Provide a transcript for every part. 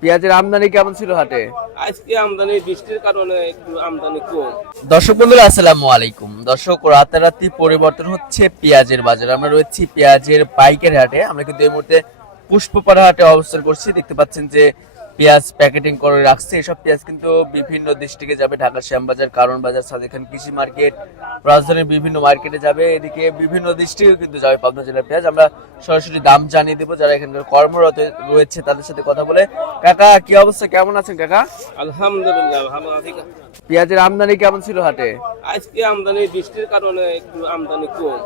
পেঁয়াজের আমদানি কেমন ছিল হাটে? আজকে আমদানি বৃষ্টির কারণে একটু আমদানি কম। দর্শক বন্ধুরা আসসালামু আলাইকুম। দর্শক, রাতারাতি পরিবর্তন হচ্ছে পেঁয়াজের বাজার। আমরা রয়েছি পেঁয়াজের পাইকারি হাটে। আমরা কিন্তু এই মুহূর্তে পুষ্পপাড়া হাটে অবস্থান করছি। দেখতে পাচ্ছেন যে পেঁয়াজ প্যাকেটিং করে রাখছে। এসব পেঁয়াজ কিন্তু বিভিন্ন ডিস্ট্রিক্টে যাবে, ঢাকা শ্যামবাজার, কারণ বাজার, সাদেক খান কৃষি মার্কেট, রাজধানীর বিভিন্ন মার্কেটে যাবে। এদিকে বিভিন্ন ডিস্ট্রিক্টে কিন্তু যাবে পাবনা জেলার পেঁয়াজ। আমরা সরাসরি দাম জানিয়ে দেবো যারা এখানকার কর্মরত রয়েছে তাদের সাথে কথা বলে। কাকা, কি অবস্থা, কেমন আছেন কাকা? আলহামদুলিল্লাহ ভালো আছি। পেঁয়াজের আমদানি কেমন ছিল হাটে? আজকে আমদানি বৃষ্টির কারণে একটু আমদানি কম।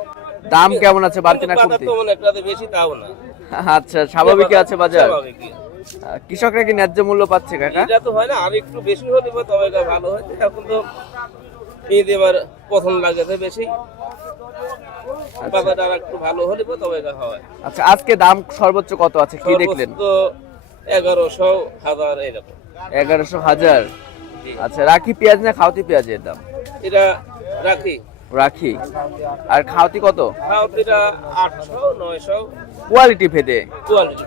দাম কেমন আছে, বাড়তি না বাজার কমতি? তো মনে একটা বেশি তাও না। আচ্ছা, স্বাভাবিক আছে বাজার। স্বাভাবিকই। কৃষকরা কি ন্যায্য মূল্য পাচ্ছে কাকা? এটা তো হয় না, আর একটু বেশি হলে তবে ভালো হয়। এখন তো পেঁয়াজ এবার পছন্দ লাগছে বেশি, বাজার আর একটু ভালো হলে তবে হয়। আচ্ছা, আজকে দাম সর্বোচ্চ কত আছে কি দেখলেন? তো 1100, 1000 এরকম। 1100, 1000। আচ্ছা, রাখি পেঁয়াজ না খাওতি পেঁয়াজের দাম? এটা রাখি। রাখি। আর খাওতি কত? খাওতিটা 800, 900 কোয়ালিটি ভেদে। কোয়ালিটি।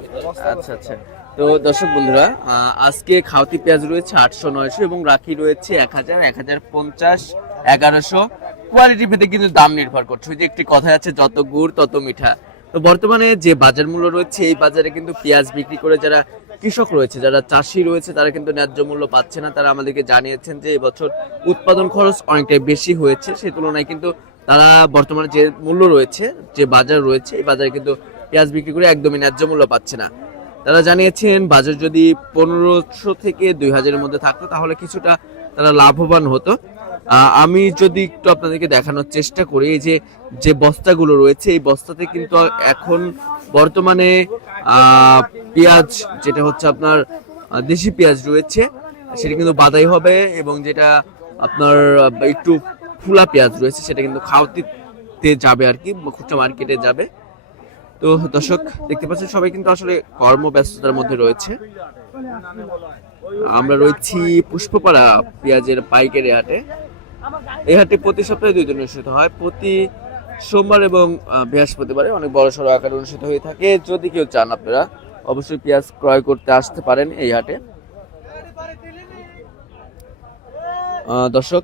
আচ্ছা আচ্ছা। তো দর্শক বন্ধুরা, আজকে খাওতি পেঁয়াজ রয়েছে 800, 900 এবং রাখি রয়েছে 1000, 1050, 1100। কোয়ালিটি ভেদে কিন্তু দাম নির্ভর করছে। ওই যে একটি কথা আছে, যত গুড় তত মিঠা। তো বর্তমানে যে বাজার মূল্য রয়েছে, এই বাজারে কিন্তু পেঁয়াজ বিক্রি করে যারা কৃষক রয়েছে, যারা চাষি রয়েছে, তারা কিন্তু ন্যায্য মূল্য পাচ্ছে না। তারা আমাদেরকে জানিয়েছেন যে এবছর উৎপাদন খরচ অনেকটাই বেশি হয়েছে। সেই তুলনায় কিন্তু তারা বর্তমানে যে মূল্য রয়েছে, যে বাজার রয়েছে, এই বাজারে কিন্তু পেঁয়াজ বিক্রি করে একদমই ন্যায্য মূল্য পাচ্ছে না। তারা জানিয়েছেন বাজার যদি 1500 থেকে 2000-এর মধ্যে থাকতো তাহলে কিছুটা তারা লাভবান হতো। আমি যদি একটু আপনাদেরকে দেখানোর চেষ্টা করি, এই যে বস্তাগুলো রয়েছে, এই বস্তাতে কিন্তু এখন বর্তমানে পেঁয়াজ যেটা হচ্ছে আপনার দেশি পেঁয়াজ রয়েছে, সেটা কিন্তু বাদাই হবে, এবং যেটা আপনার একটু ফুলা পেঁয়াজ রয়েছে সেটা কিন্তু খাওয়াতিতে যাবে আর কি, খুচরা মার্কেটে যাবে। তো দর্শক দেখতে পাচ্ছেন সবাই কিন্তু আসলে কর্মব্যস্ততার মধ্যে রয়েছে। আমরা রয়েছি পুষ্পপাড়া পেঁয়াজের পাইকারি হাটে। এই হাটে প্রতি সপ্তাহে 2 দিন অনুষ্ঠিত হয়, প্রতি সোমবার এবং বৃহস্পতিবারে অনেক বড় সড়ো আকারে অনুষ্ঠিত হয়ে থাকে। যদি কেউ চান আপনারা অবশ্যই পেঁয়াজ ক্রয় করতে আসতে পারেন এই হাটে। দর্শক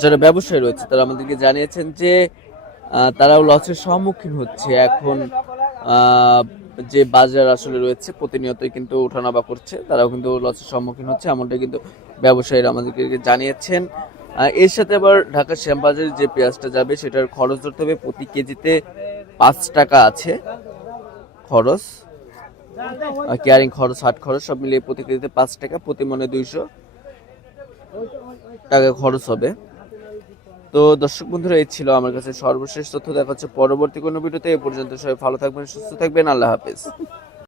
যারা ব্যবসায়ী রয়েছে তারা আমাদেরকে জানিয়েছেন যে তারাও লসের সম্মুখীন হচ্ছে। এখন যে বাজার আসলে রয়েছে প্রতিনিয়তই কিন্তু ওঠানামা করছে, তারাও কিন্তু লসের সম্মুখীন হচ্ছে, এমনটা কিন্তু ব্যবসায়ীরা আমাদেরকে জানিয়েছেন। এর সাথে আবার ঢাকা শ্যামবাজারে যে পেঁয়াজটা যাবে সেটার খরচ ধরতে হবে, প্রতি কেজিতে 5 টাকা আছে খরচ, ক্যারিং খরচ, হাট খরচ সব মিলিয়ে প্রতি কেজিতে 5 টাকা, প্রতি মনে 200 টাকা খরচ হবে। তো দর্শক বন্ধুরা, এই ছিল আমার কাছে সর্বশেষ তথ্য। দেখা হচ্ছে পরবর্তী কোনো ভিডিওতে। এ পর্যন্ত সবাই ভালো থাকবেন, সুস্থ থাকবেন। আল্লাহ হাফেজ।